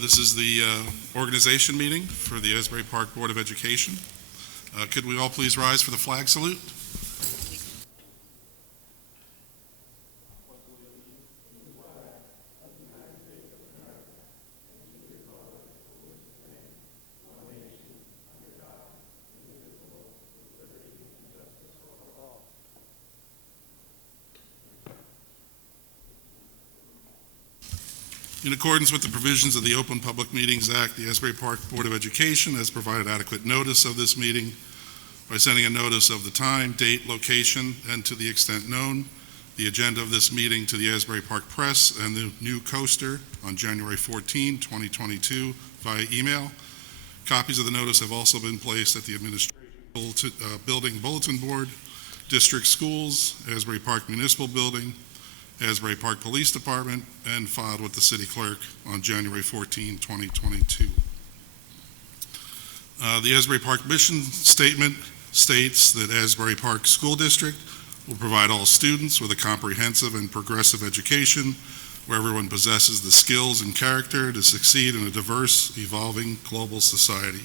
This is the organization meeting for the Asbury Park Board of Education. Could we all please rise for the flag salute? In accordance with the provisions of the Open Public Meetings Act, the Asbury Park Board of Education has provided adequate notice of this meeting by sending a notice of the time, date, location, and to the extent known, the agenda of this meeting to the Asbury Park Press and the new coaster on January 14, 2022 via email. Copies of the notice have also been placed at the Administration Building Bulletin Board, District Schools, Asbury Park Municipal Building, Asbury Park Police Department, and filed with the City Clerk on January 14, 2022. The Asbury Park mission statement states that Asbury Park School District will provide all students with a comprehensive and progressive education where everyone possesses the skills and character to succeed in a diverse, evolving global society.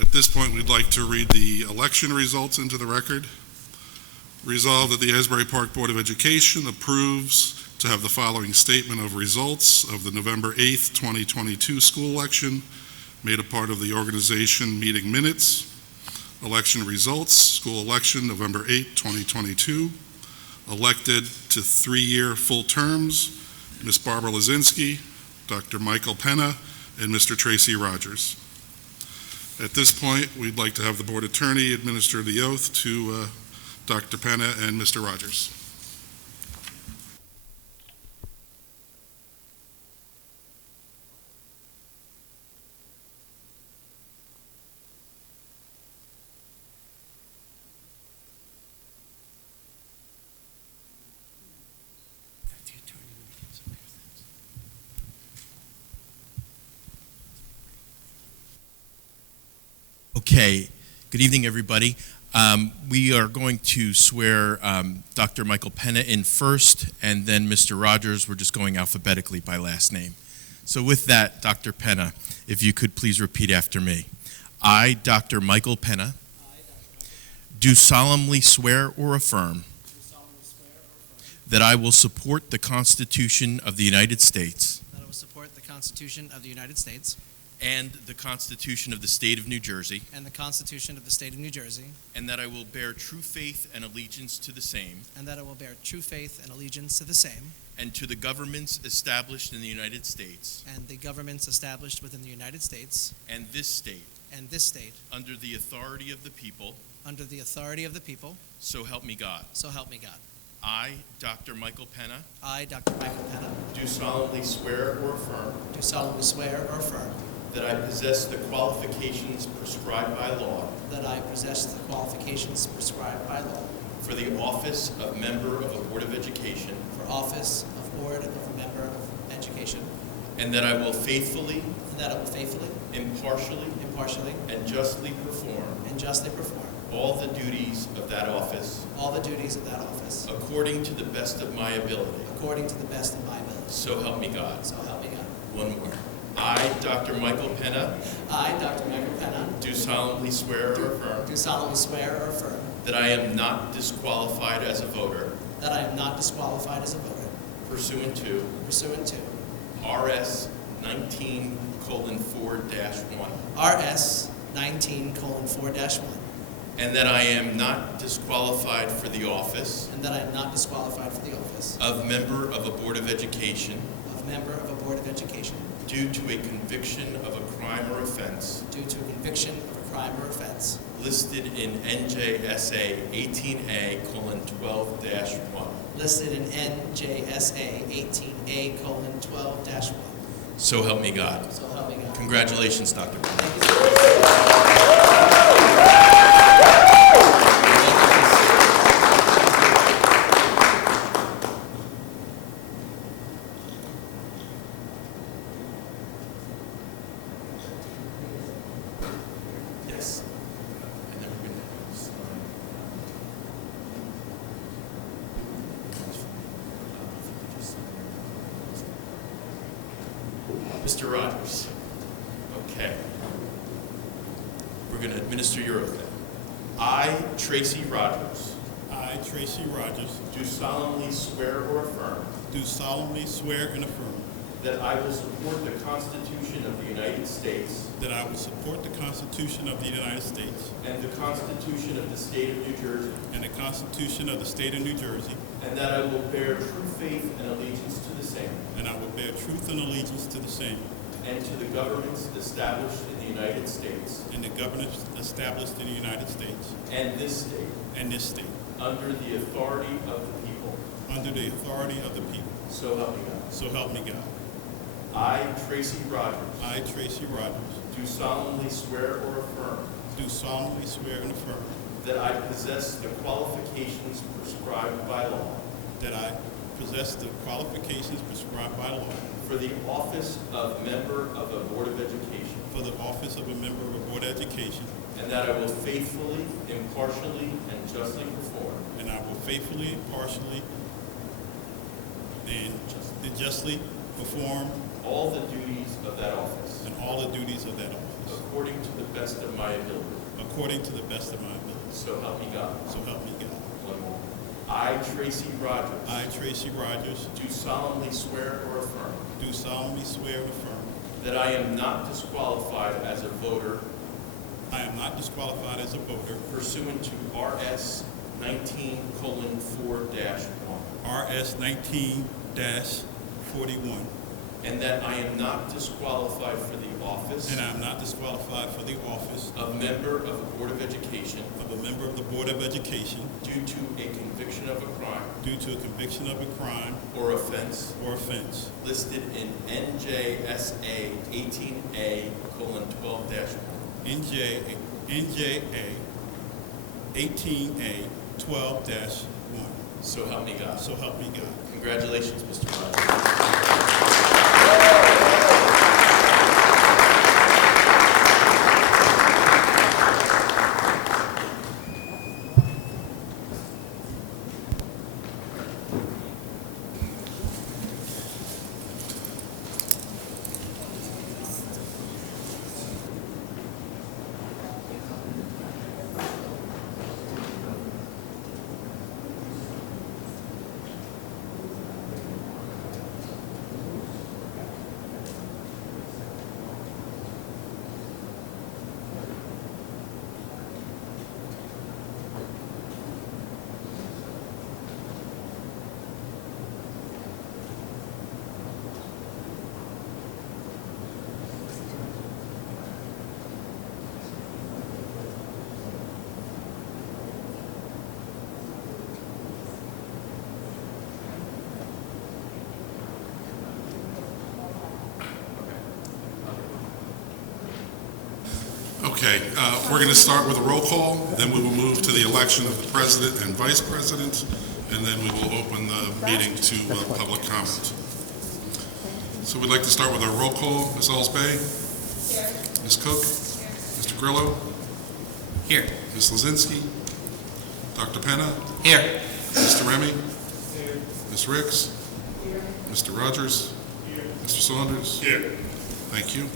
At this point, we'd like to read the election results into the record. Resolved that the Asbury Park Board of Education approves to have the following statement of results of the November 8th, 2022 school election made a part of the organization meeting minutes. Election results, school election November 8, 2022. Elected to 3-year full terms, Ms. Barbara Lazinski, Dr. Michael Penna, and Mr. Tracy Rogers. At this point, we'd like to have the board attorney administer the oath to Dr. Penna and Mr. Rogers. Okay, good evening, everybody. We are going to swear Dr. Michael Penna in first, and then Mr. Rogers. We're just going alphabetically by last name. So with that, Dr. Penna, if you could please repeat after me. I, Dr. Michael Penna, do solemnly swear or affirm that I will support the Constitution of the United States That I will support the Constitution of the United States and the Constitution of the State of New Jersey, and the Constitution of the State of New Jersey, and that I will bear true faith and allegiance to the same and that I will bear true faith and allegiance to the same and to the governments established in the United States and the governments established within the United States and this state and this state under the authority of the people, under the authority of the people, so help me God. so help me God. I, Dr. Michael Penna, I, Dr. Michael Penna, do solemnly swear or affirm do solemnly swear or affirm that I possess the qualifications prescribed by law that I possess the qualifications prescribed by law for the office of member of a Board of Education, for office of Board of a Member of Education, and that I will faithfully, and that I will faithfully, impartially, impartially, and justly perform and justly perform all the duties of that office all the duties of that office according to the best of my ability. according to the best of my ability. So help me God. So help me God. One more. I, Dr. Michael Penna, I, Dr. Michael Penna, do solemnly swear or affirm do solemnly swear or affirm that I am not disqualified as a voter that I am not disqualified as a voter pursuant to pursuant to RS 19:4-1, RS 19:4-1, and that I am not disqualified for the office and that I am not disqualified for the office of member of a Board of Education of member of a Board of Education due to a conviction of a crime or offense due to a conviction of a crime or offense listed in NJSA 18A:12-1. listed in NJSA 18A:12-1. So help me God. So help me God. Congratulations, Dr. Penna. Thank you so much. Yes. And then we're going to sign. Mr. Rogers. Okay. We're going to administer your oath now. I, Tracy Rogers, I, Tracy Rogers, do solemnly swear or affirm do solemnly swear and affirm that I will support the Constitution of the United States that I will support the Constitution of the United States and the Constitution of the State of New Jersey, and the Constitution of the State of New Jersey, and that I will bear true faith and allegiance to the same and I will bear truth and allegiance to the same and to the governments established in the United States and the governments established in the United States and this state and this state, under the authority of the people. under the authority of the people. So help me God. So help me God. I, Tracy Rogers, I, Tracy Rogers, do solemnly swear or affirm do solemnly swear and affirm that I possess the qualifications prescribed by law that I possess the qualifications prescribed by law for the office of member of a Board of Education, for the office of a member of a Board of Education, and that I will faithfully, impartially, and justly perform and I will faithfully, impartially, and justly perform all the duties of that office and all the duties of that office according to the best of my ability. according to the best of my ability. So help me God. So help me God. One more. I, Tracy Rogers, I, Tracy Rogers, do solemnly swear or affirm do solemnly swear and affirm that I am not disqualified as a voter I am not disqualified as a voter pursuant to RS 19:4-1, RS 19-41, and that I am not disqualified for the office and I am not disqualified for the office of member of a Board of Education of a member of the Board of Education due to a conviction of a crime due to a conviction of a crime or offense or offense listed in NJSA 18A:12-1. NJA 18A 12-1. So help me God. So help me God. Congratulations, Mr. Rogers. Okay, we're going to start with a roll call, then we will move to the election of the president and vice president, and then we will open the meeting to public comment. So we'd like to start with our roll call. Ms. Alsbay? Here. Ms. Cook? Here. Mr. Grillo? Here. Ms. Lozinski? Dr. Penna? Here. Mr. Remy? Here. Ms. Ricks? Here. Mr. Rogers? Here. Mr. Saunders? Here. Thank you.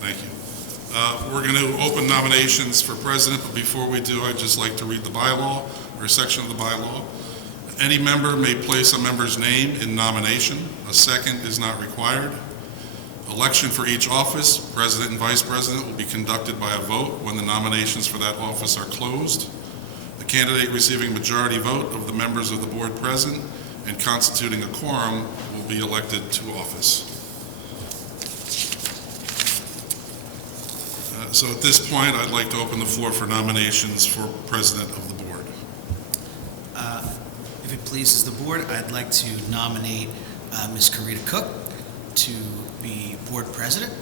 Thank you. We're going to open nominations for president, but before we do, I'd just like to read the bylaw, or a section of the bylaw. Any member may place a member's name in nomination. A second is not required. Election for each office, president and vice president, will be conducted by a vote when the nominations for that office are closed. The candidate receiving majority vote of the members of the board present and constituting a quorum will be elected to office. So at this point, I'd like to open the floor for nominations for president of the board. If it pleases the board, I'd like to nominate Ms. Karita Cook to be board president.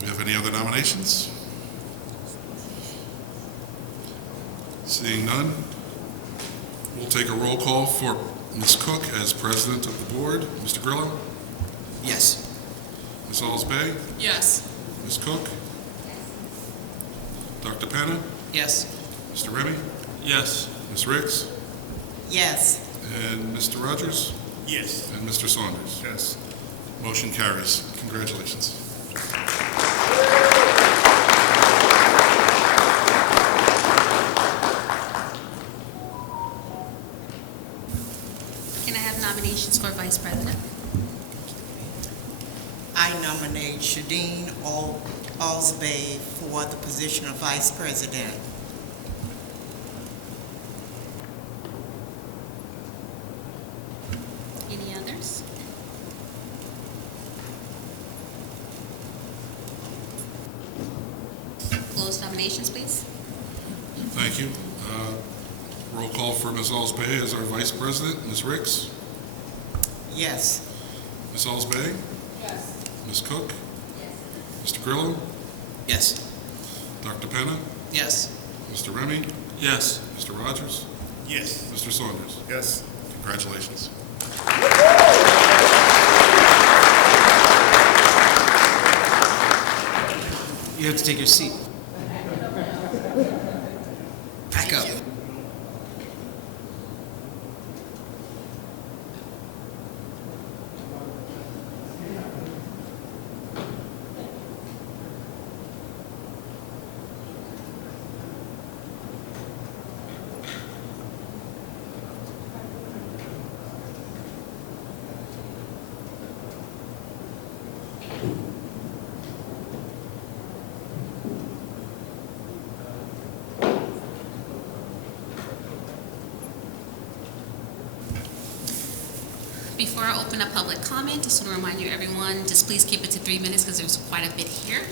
Do we have any other nominations? Seeing none, we'll take a roll call for Ms. Cook as president of the board. Mr. Grillo? Yes. Ms. Alls-Bay? Yes. Ms. Cook? Dr. Penna? Yes. Mr. Remy? Yes. Ms. Ricks? Yes. And Mr. Rogers? Yes. And Mr. Saunders? Yes. Motion carries. Congratulations. Can I have nominations for Vice President? I nominate Shadeen Alls-Bay for the position of Vice President. Any others? Close nominations, please. Thank you. Roll call for Ms. Alls-Bay as our vice president. Ms. Ricks? Yes. Ms. Alls-Bay? Yes. Ms. Cook? Mr. Grillo? Yes. Dr. Penna? Yes. Mr. Remy? Yes. Mr. Rogers? Yes. Mr. Saunders? Yes. Congratulations. You have to take your seat. Back up. Before I open up public comment, just want to remind you, everyone, just please keep it to 3 minutes because there's quite a bit here.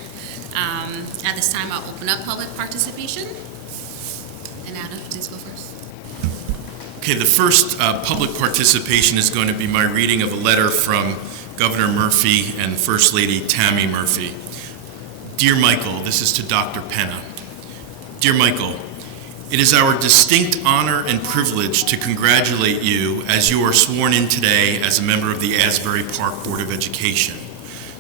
At this time, I'll open up public participation. And Adam, please go first. Okay, the first public participation is going to be my reading of a letter from Governor Murphy and First Lady Tammy Murphy. Dear Michael, this is to Dr. Penna. Dear Michael, it is our distinct honor and privilege to congratulate you as you are sworn in today as a member of the Asbury Park Board of Education.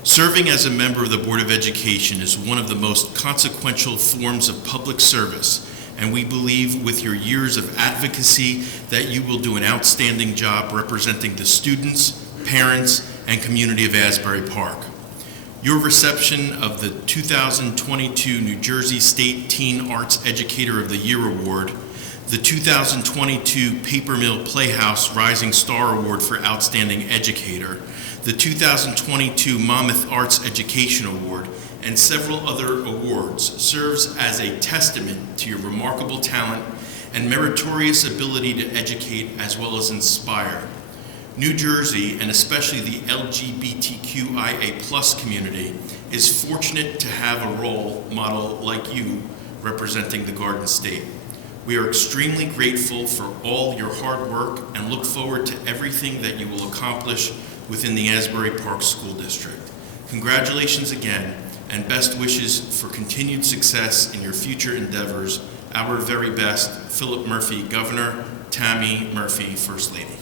Serving as a member of the Board of Education is one of the most consequential forms of public service, and we believe with your years of advocacy that you will do an outstanding job representing the students, parents, and community of Asbury Park. Your reception of the 2022 New Jersey State Teen Arts Educator of the Year Award, the 2022 Paper Mill Playhouse Rising Star Award for Outstanding Educator, the 2022 Monmouth Arts Education Award, and several other awards serves as a testament to your remarkable talent and meritorious ability to educate as well as inspire. New Jersey, and especially the LGBTQIA+ community, is fortunate to have a role model like you representing the Garden State. We are extremely grateful for all your hard work and look forward to everything that you will accomplish within the Asbury Park School District. Congratulations again, and best wishes for continued success in your future endeavors. Our very best, Philip Murphy, Governor, Tammy Murphy, First Lady.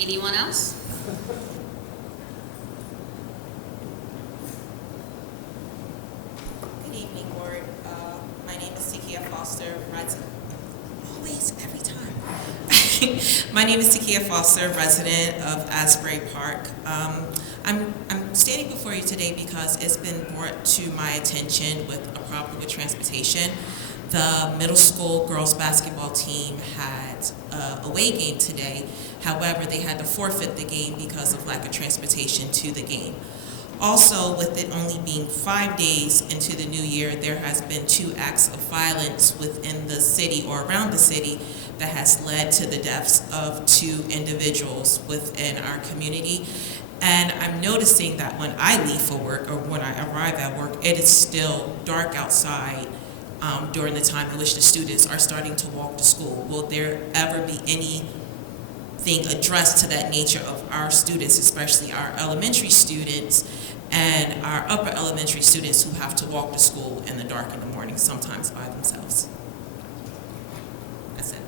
Anyone else? Good evening, Board. My name is Takia Foster, resident. Always, every time. My name is Takia Foster, resident of Asbury Park. I'm standing before you today because it's been brought to my attention with a problem with transportation. The middle school girls basketball team had a away game today. However, they had to forfeit the game because of lack of transportation to the game. Also, with it only being 5 days into the new year, there has been 2 acts of violence within the city or around the city that has led to the deaths of 2 individuals within our community. And I'm noticing that when I leave for work or when I arrive at work, it is still dark outside during the time in which the students are starting to walk to school. Will there ever be anything think, address to that nature of our students, especially our elementary students and our upper elementary students who have to walk to school in the dark in the morning, sometimes by themselves. That's it.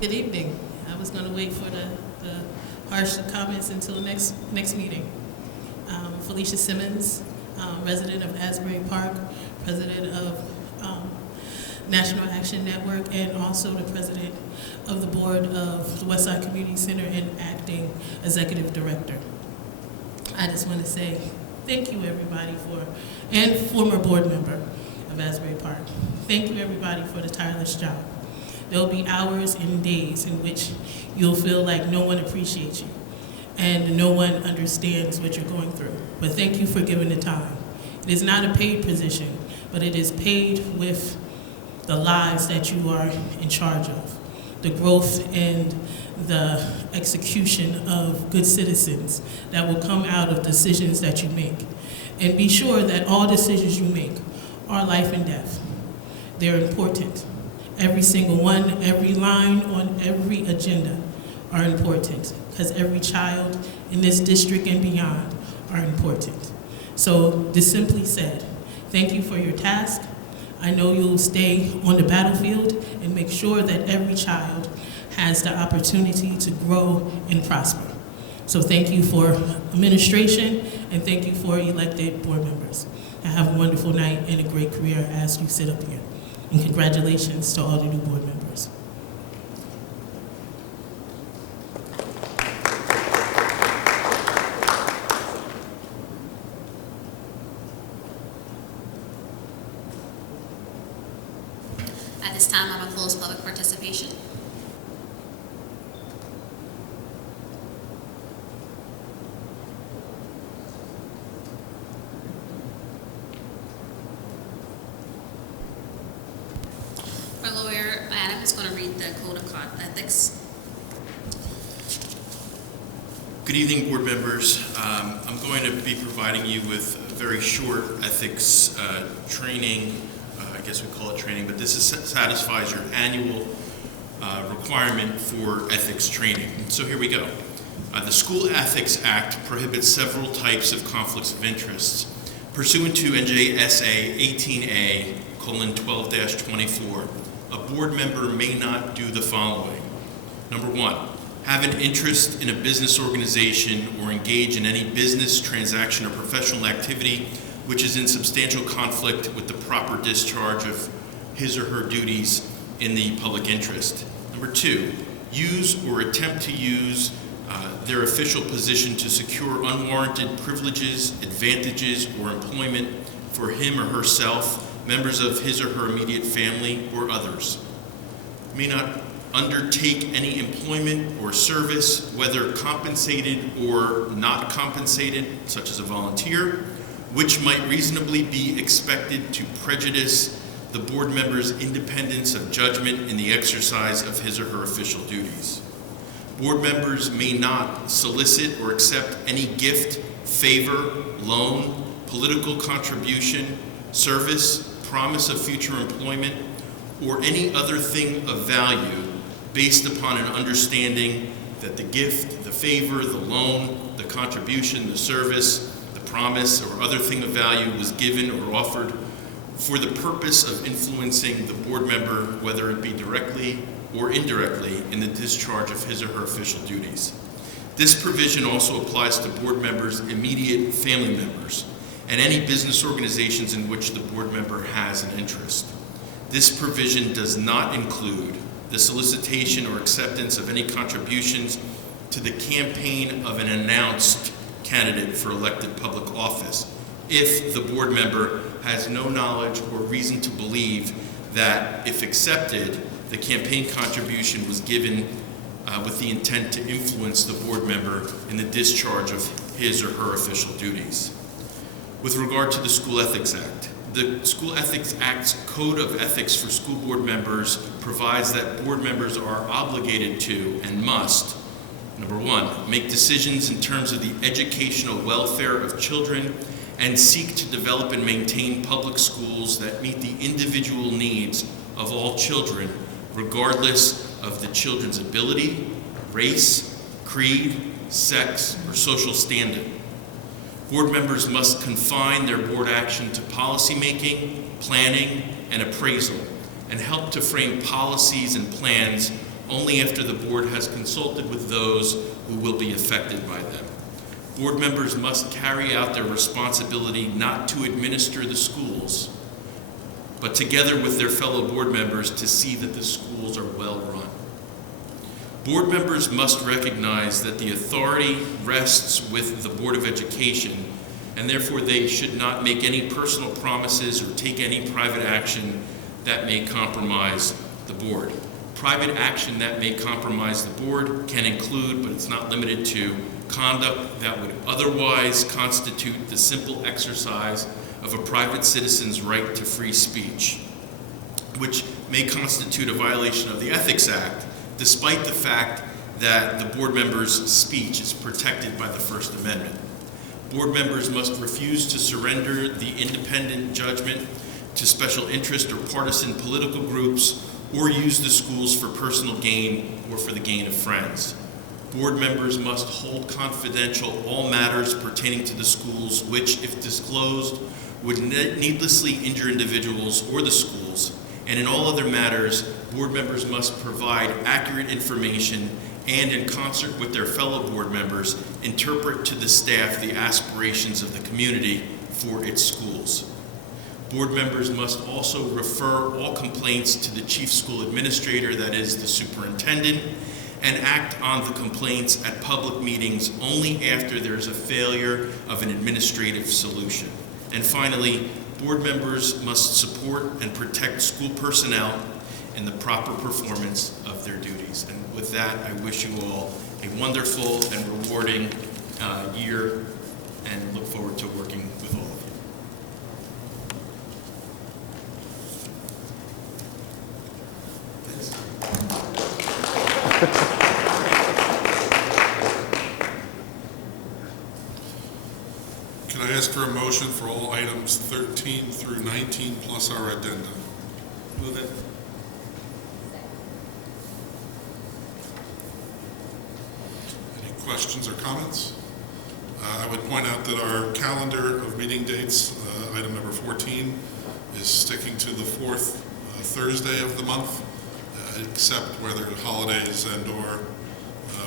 Good evening. I was going to wait for the harsh comments until next meeting. Felicia Simmons, resident of Asbury Park, president of National Action Network, and also the president of the board of the Westside Community Center and acting executive director. I just want to say thank you, everybody, and former board member of Asbury Park. Thank you, everybody, for the tireless job. There will be hours and days in which you'll feel like no one appreciates you and no one understands what you're going through. But thank you for giving the time. It is not a paid position, but it is paid with the lives that you are in charge of, the growth and the execution of good citizens that will come out of decisions that you make. And be sure that all decisions you make are life and death. They're important. Every single one, every line on every agenda are important because every child in this district and beyond are important. So this simply said, thank you for your task. I know you'll stay on the battlefield and make sure that every child has the opportunity to grow and prosper. So thank you for administration and thank you for elected board members. And have a wonderful night and a great career as you sit up here. And congratulations to all the new board members. At this time, I will close public participation. Our lawyer, Adam, is going to read the Code of Ethics. Good evening, board members. I'm going to be providing you with a very short ethics training. I guess we call it training, but this satisfies your annual requirement for ethics training. So here we go. The School Ethics Act prohibits several types of conflicts of interest. Pursuant to NJSA 18A:12-24, a board member may not do the following. Number one, have an interest in a business organization or engage in any business, transaction, or professional activity which is in substantial conflict with the proper discharge of his or her duties in the public interest. Number two, use or attempt to use their official position to secure unwarranted privileges, advantages, or employment for him or herself, members of his or her immediate family, or others. May not undertake any employment or service, whether compensated or not compensated, such as a volunteer, which might reasonably be expected to prejudice the board member's independence of judgment in the exercise of his or her official duties. Board members may not solicit or accept any gift, favor, loan, political contribution, service, promise of future employment, or any other thing of value based upon an understanding that the gift, the favor, the loan, the contribution, the service, the promise, or other thing of value was given or offered for the purpose of influencing the board member, whether it be directly or indirectly, in the discharge of his or her official duties. This provision also applies to board members' immediate family members and any business organizations in which the board member has an interest. This provision does not include the solicitation or acceptance of any contributions to the campaign of an announced candidate for elected public office if the board member has no knowledge or reason to believe that, if accepted, the campaign contribution was given with the intent to influence the board member in the discharge of his or her official duties. With regard to the School Ethics Act, the School Ethics Act's Code of Ethics for school board members provides that board members are obligated to and must Number one, make decisions in terms of the educational welfare of children and seek to develop and maintain public schools that meet the individual needs of all children, regardless of the children's ability, race, creed, sex, or social standing. Board members must confine their board action to policymaking, planning, and appraisal, and help to frame policies and plans only after the board has consulted with those who will be affected by them. Board members must carry out their responsibility not to administer the schools, but together with their fellow board members to see that the schools are well run. Board members must recognize that the authority rests with the Board of Education, and therefore they should not make any personal promises or take any private action that may compromise the board. Private action that may compromise the board can include, but it's not limited to, conduct that would otherwise constitute the simple exercise of a private citizen's right to free speech, which may constitute a violation of the Ethics Act, despite the fact that the board member's speech is protected by the First Amendment. Board members must refuse to surrender the independent judgment to special interest or partisan political groups, or use the schools for personal gain or for the gain of friends. Board members must hold confidential all matters pertaining to the schools which, if disclosed, would needlessly injure individuals or the schools, and in all other matters, board members must provide accurate information and, in concert with their fellow board members, interpret to the staff the aspirations of the community for its schools. Board members must also refer all complaints to the chief school administrator, that is, the superintendent, and act on the complaints at public meetings only after there is a failure of an administrative solution. And finally, board members must support and protect school personnel in the proper performance of their duties. And with that, I wish you all a wonderful and rewarding year, and look forward to working with all of you. Can I ask for a motion for all items 13 through 19 plus our addenda? Move it. Any questions or comments? I would point out that our calendar of meeting dates, item number 14, is sticking to the fourth Thursday of the month, except whether holidays and or,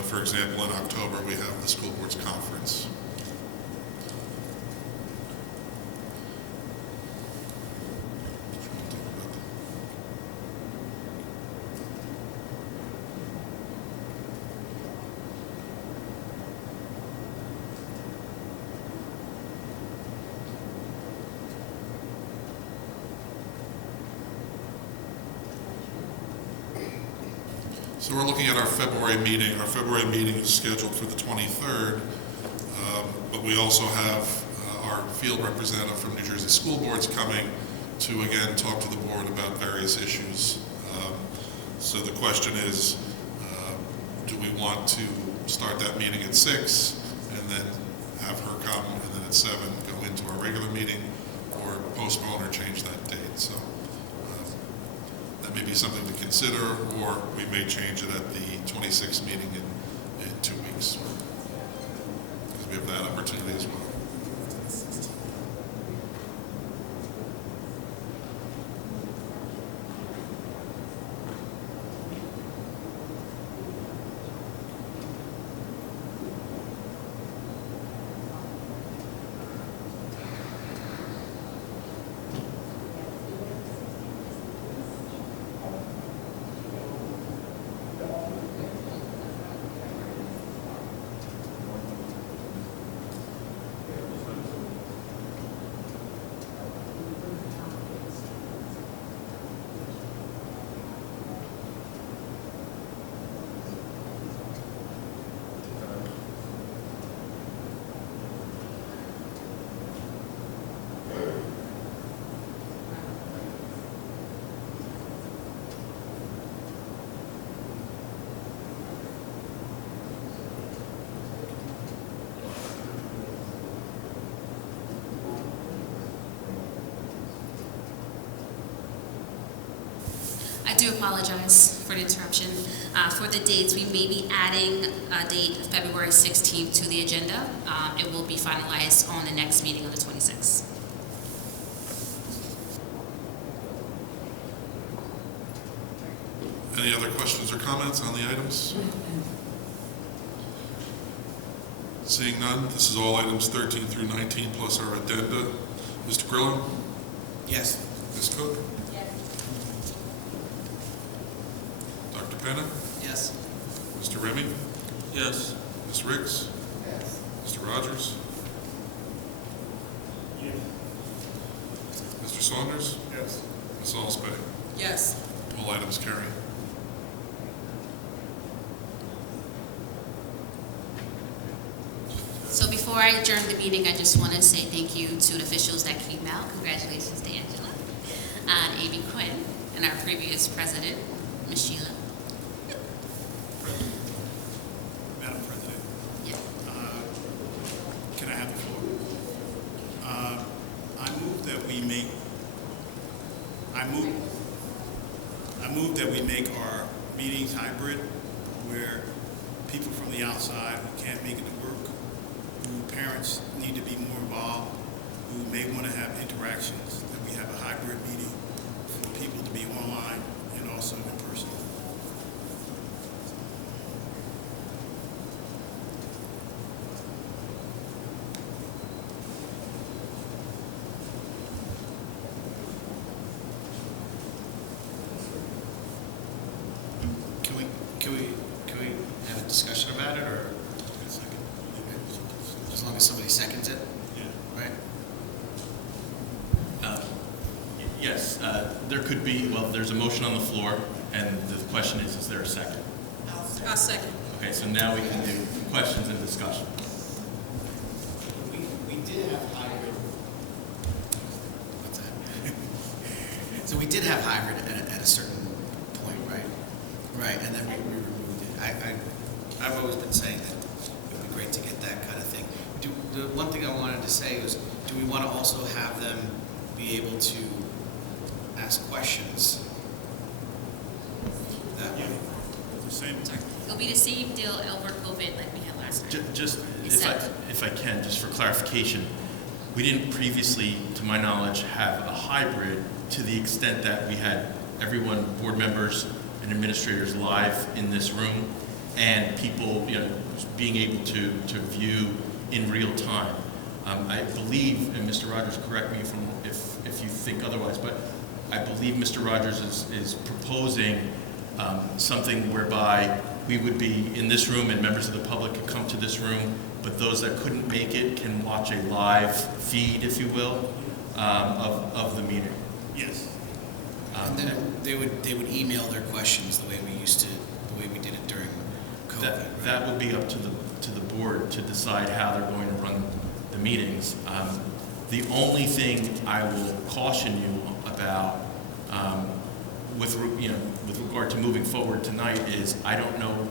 for example, in October, we have the school board's conference. So we're looking at our February meeting. Our February meeting is scheduled for the 23rd, but we also have our field representative from New Jersey School Boards coming to again talk to the board about various issues. So the question is, do we want to start that meeting at 6 and then have her come, and then at 7 go into our regular meeting, or postpone or change that date? So that may be something to consider, or we may change it at the 26th meeting in 2 weeks, because we have that opportunity as well. do apologize for the interruption. For the dates, we may be adding a date of February 16th to the agenda. It will be finalized on the next meeting on the 26th. Any other questions or comments on the items? Seeing none, this is all items 13 through 19 plus our addenda. Mr. Grillo? Yes. Ms. Cook? Dr. Penna? Yes. Mr. Remy? Yes. Ms. Riggs? Yes. Mr. Rogers? Yes. Mr. Saunders? Yes. Ms. Alsbay? Yes. All items carry. So before I adjourn the meeting, I just want to say thank you to the officials that came out. Congratulations to Angela, Amy Quinn, and our previous president, Ms. Sheila. Madam President, Yeah. can I have the floor? I move that we make our meetings hybrid, where people from the outside who can't make it to work, who parents need to be more involved, who may want to have interactions, that we have a hybrid meeting for people to be online and also in person. Can we have a discussion about it, or as long as somebody seconds it, Yeah. right? Yes, there could be, well, there's a motion on the floor, and the question is there a second? I'll second. Okay, so now we can do questions and discussion. We did have hybrid. What's that? So we did have hybrid at a certain point, right? Right, and then we removed it. I've always been saying that it would be great to get that kind of thing. The one thing I wanted to say was, do we want to also have them be able to ask questions that way? The same. It'll be the same deal over COVID like we had last time. Just, Exactly. if I can, just for clarification, we didn't previously, to my knowledge, have a hybrid to the extent that we had everyone, board members and administrators live in this room, and people, being able to view in real time. I believe, and Mr. Rogers, correct me if you think otherwise, but I believe Mr. Rogers is proposing something whereby we would be in this room and members of the public could come to this room, but those that couldn't make it can watch a live feed, if you will, of the meeting. Yes. And then they would email their questions the way we did it during COVID. That would be up to the board to decide how they're going to run the meetings. The only thing I will caution you about with regard to moving forward tonight is I don't know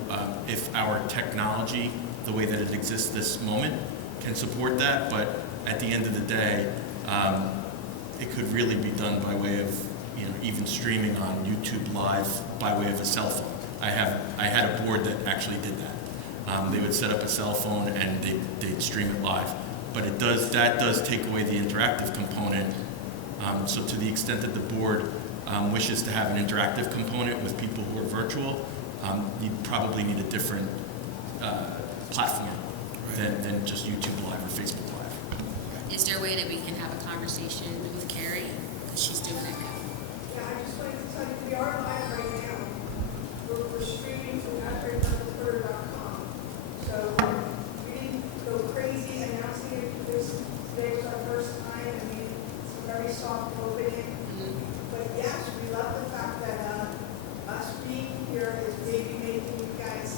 if our technology, the way that it exists this moment, can support that, but at the end of the day, it could really be done by way of even streaming on YouTube Live by way of a cell phone. I had a board that actually did that. They would set up a cell phone and they'd stream it live. But that does take away the interactive component. So to the extent that the board wishes to have an interactive component with people who are virtual, you probably need a different platform than just YouTube Live or Facebook Live. Is there a way that we can have a conversation with Carrie? Because she's doing it now. Yeah, I just wanted to tell you, we are live right now. We're streaming from AsburyParkTwitter.com. So we didn't go crazy announcing it because today was our first time and we did some very soft opening. But yes, we love the fact that us being here is maybe making you guys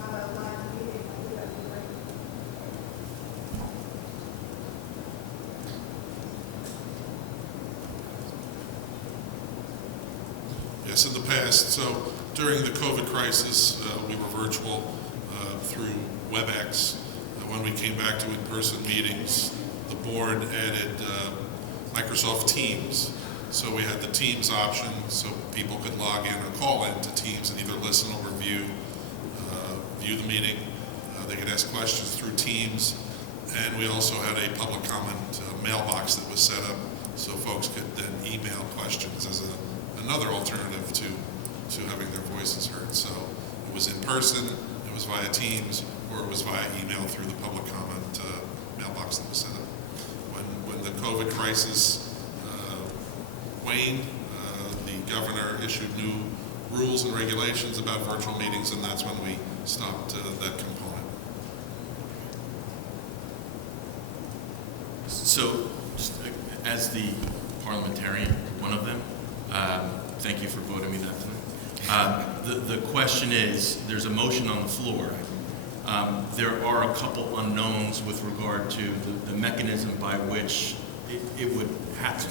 have a live meeting. I think that'd be great. Yes, in the past, so during the COVID crisis, we were virtual through WebEx. When we came back to in-person meetings, the board added Microsoft Teams So we had the Teams option, so people could log in or call in to Teams and either listen or view the meeting. They could ask questions through Teams, and we also had a public comment mailbox that was set up so folks could then email questions as another alternative to having their voices heard. So it was in person, it was via Teams, or it was via email through the public comment mailbox that was set up. When the COVID crisis waned, the governor issued new rules and regulations about virtual meetings, and that's when we stopped that component. So, just as the parliamentarian, one of them, thank you for voting me that tonight. The question is, there's a motion on the floor. There are a couple unknowns with regard to the mechanism by which it would happen,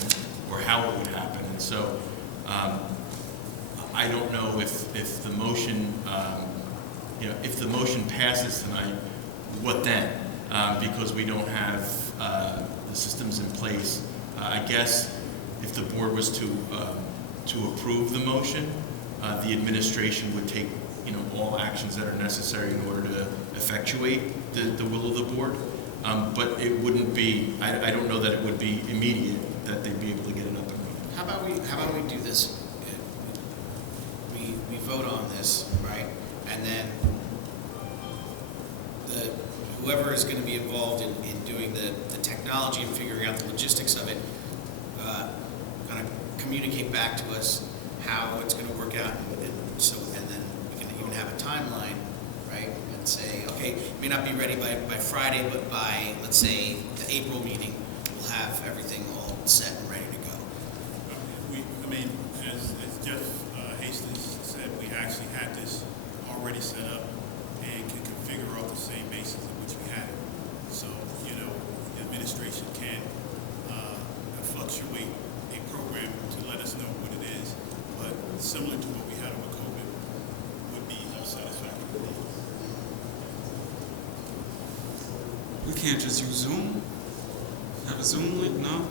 or how it would happen. And so, I don't know if the motion, if the motion passes tonight, what then? Because we don't have the systems in place. I guess if the board was to approve the motion, the administration would take all actions that are necessary in order to effectuate the will of the board. But it wouldn't be. I don't know that it would be immediate that they'd be able to get it up and running. How about we do this? We vote on this, right? And then whoever is going to be involved in doing the technology and figuring out the logistics of it, kind of communicate back to us how it's going to work out, and then we can even have a timeline, right? And say, okay, it may not be ready by Friday, but by, let's say, the April meeting, we'll have everything all set and ready to go. As Jeff Hastings said, we actually had this already set up and can configure off the same basis in which we had it. So, the administration can fluctuate a program to let us know what it is, but similar to what we had over COVID would be satisfactory. We can't just use Zoom? Have a Zoom link? No?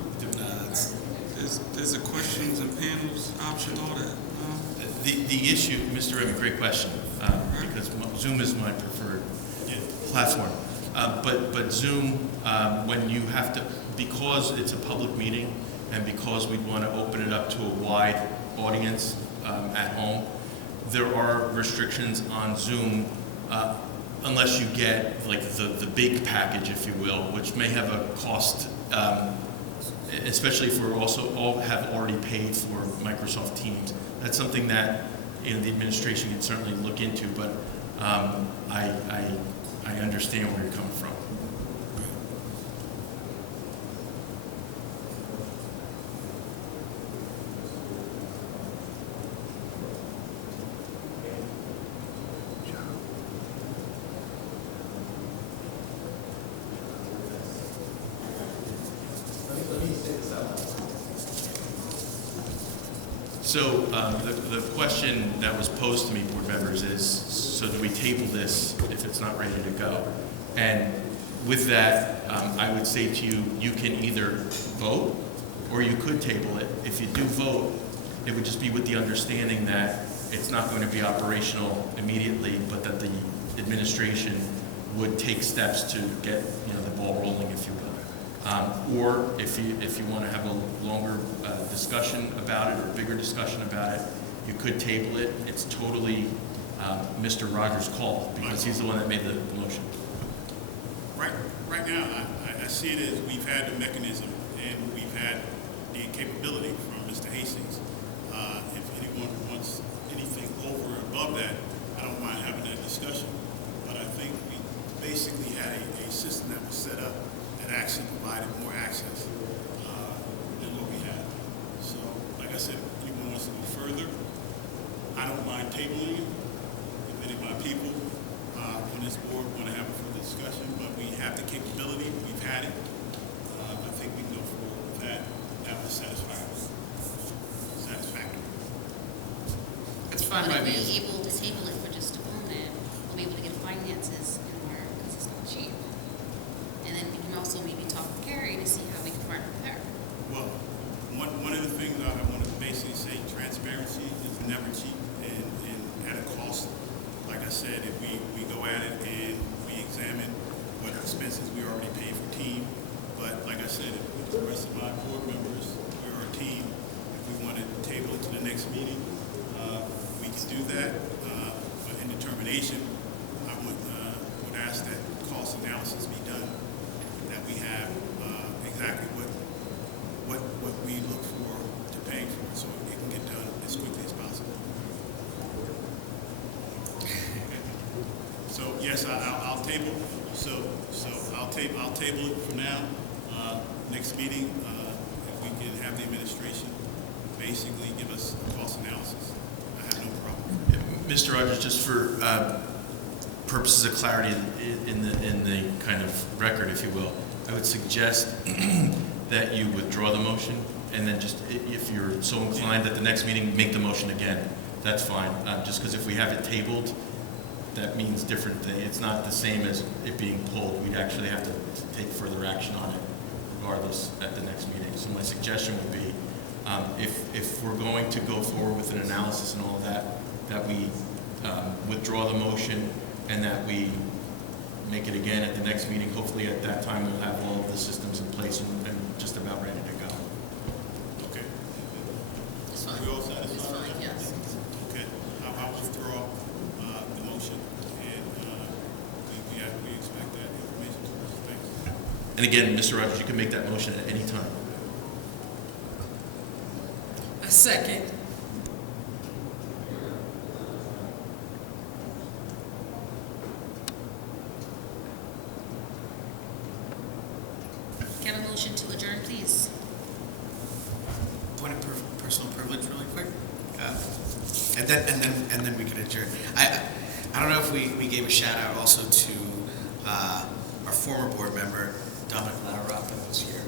There's a questions and panels option, all that. No? The issue, Mr. Remy, great question, because Zoom is my preferred platform. But Zoom, when you have to, because it's a public meeting and because we want to open it up to a wide audience at home, there are restrictions on Zoom unless you get like the big package, if you will, which may have a cost, especially if we're also have already paid for Microsoft Teams. That's something that the administration can certainly look into, but I understand where you're coming from. So the question that was posed to me, board members, is, so do we table this if it's not ready to go? And with that, I would say to you, you can either vote or you could table it. If you do vote, it would just be with the understanding that it's not going to be operational immediately, but that the administration would take steps to get the ball rolling, if you will. Or if you want to have a longer discussion about it or a bigger discussion about it, you could table it. It's totally Mr. Rogers' call because he's the one that made the motion. Right now, I see it as we've had the mechanism and we've had the capability from Mr. Hastings. If anyone wants anything over and above that, I don't mind having that discussion. But I think we basically had a system that was set up that actually provided more access than what we had. So, like I said, if anyone wants to go further, I don't mind tabling it. If any of my people on this board want to have a further discussion, but we have the capability, we've had it. I think we can go forward with that. That was satisfactory. It's fine But by if me. we're able to table it for just a moment, we'll be able to get finances in order because it's not cheap. And then we can also maybe talk with Carrie to see how we can partner with her. Well, one of the things I have transparency is never cheap and at a cost. Like I said, if we go at it and we examine what expenses we already paid for team, but like I said, with the rest of my board members, we're a team. If we want to table it to the next meeting, we can do that. But in determination, I would ask that cost analysis be done, that we have exactly what we look for to pay for, so it can get done as quickly as possible. So yes, I'll table. So I'll table it for now. Next meeting, if we can have the administration basically give us a cost analysis, I have no problem. Mr. Rogers, just for purposes of clarity in the kind of record, if you will, I would suggest that you withdraw the motion, and then just, if you're so inclined at the next meeting, make the motion again. That's fine. Just because if we have it tabled, that means different thing. It's not the same as it being pulled. We'd actually have to take further action on it regardless at the next meeting. So my suggestion would be, if we're going to go forward with an analysis and all of that, that we withdraw the motion and that we make it again at the next meeting. Hopefully at that time we'll have all of the systems in place and just about ready to go. Okay. It's fine. We all satisfied? It's fine, yes. Okay. I'll withdraw the motion, and we expect that information to us. Thanks. And again, Mr. Rogers, you can make that motion at any time. A second. Can I have a motion to adjourn, please? Point of personal privilege, really quick, and then we can adjourn. I don't know if we gave a shout out also to our former board member Dominic Latarapa, who's here.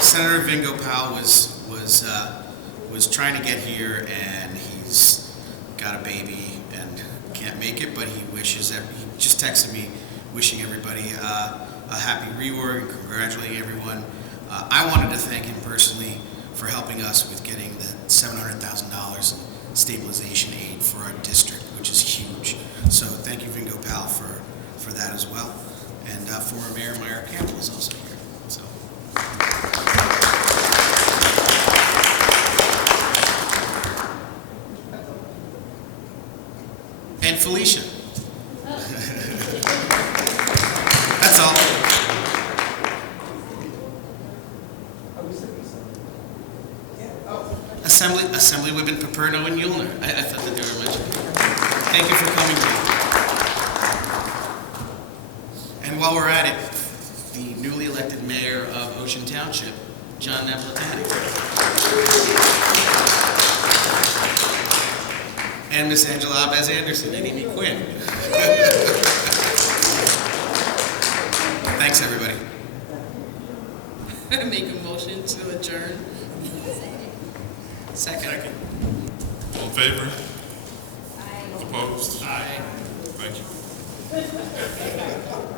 Senator Vingo Powell was trying to get here, and he's got a baby and can't make it, but he wishes he just texted me wishing everybody a happy reorg and congratulating everyone. I wanted to thank him personally for helping us with getting the $700,000 stabilization aid for our district, which is huge. So thank you, Vingo Powell, for that as well. And former Mayor Meyer Campbell is also here. So. And Felicia. That's all. Assemblywomen Paperno and Yulner. I thought that they were mentioned. Thank you for coming here. And while we're at it, the newly elected mayor of Ocean Township, John Napolitani. And Miss Angela Abez Anderson and Amy Quinn. Thanks, everybody. Make a motion to adjourn. Second. All in favor? Aye. Opposed? Aye. Thank you.